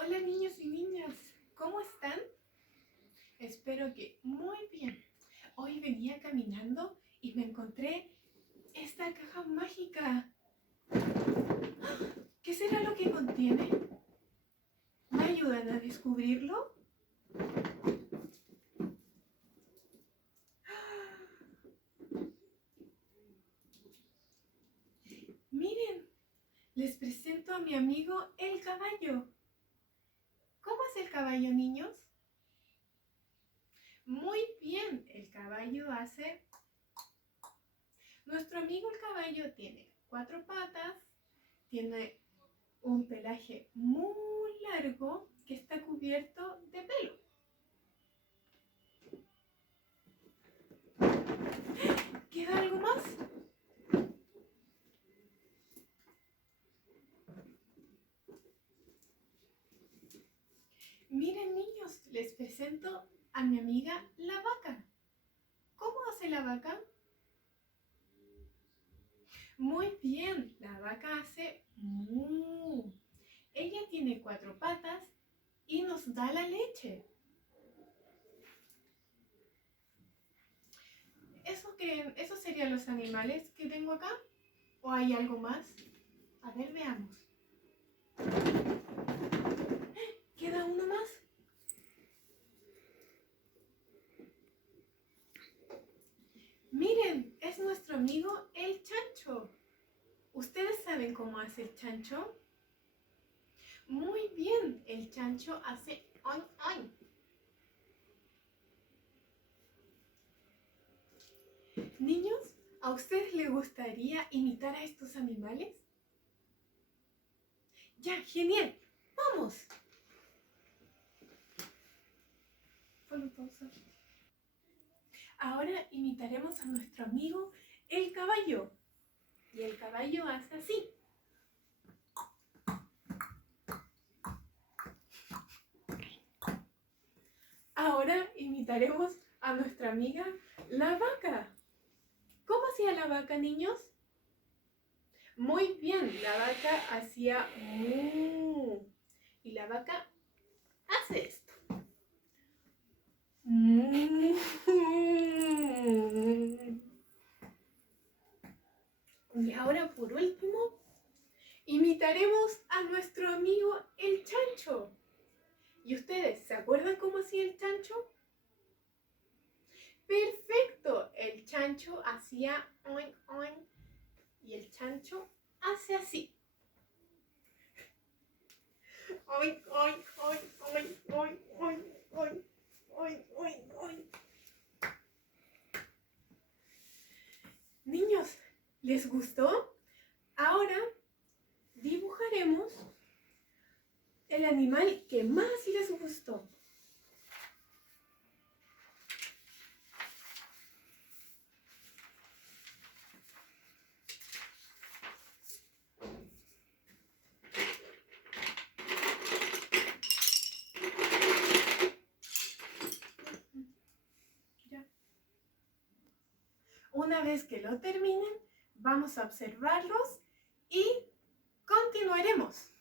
Hola niños y niñas, ¿cómo están? Espero que muy bien. Hoy venía caminando y me encontré esta caja mágica. ¿Qué será lo que contiene? ¿Me ayudan a descubrirlo? Miren, les presento a mi amigo el caballo. ¿Cómo es el caballo, niños? Muy bien, el caballo hace... Nuestro amigo el caballo tiene 4 patas, tiene un pelaje muy largo que está cubierto de pelo. ¿Queda algo más? Miren niños, les presento a mi amiga la vaca. ¿Cómo hace la vaca? Muy bien, la vaca hace mu. Ella tiene 4 patas y nos da la leche. ¿Esos serían los animales que tengo acá? ¿O hay algo más? A ver, veamos. ¿Queda uno más? Miren, es nuestro amigo el chancho. ¿Ustedes saben cómo hace el chancho? Muy bien, el chancho hace oin oin. Niños, ¿a ustedes les gustaría imitar a estos animales? Ya, genial. ¡Vamos! Ponle pausa. Ahora imitaremos a nuestro amigo el caballo. Y el caballo hace así. Ahora imitaremos a nuestra amiga la vaca. ¿Cómo hacía la vaca, niños? Muy bien, la vaca hacía mu. Y la vaca hace esto. Mu. Y ahora por último, imitaremos a nuestro amigo el chancho. ¿Y ustedes se acuerdan cómo hacía el chancho? Perfecto, el chancho hacía oin oin y el chancho hace así. Oin oin oin oin oin oin oin oin oin oin. Niños, ¿les gustó? Ahora dibujaremos el animal que más les gustó. Una vez que lo terminen, vamos a observarlos y continuaremos.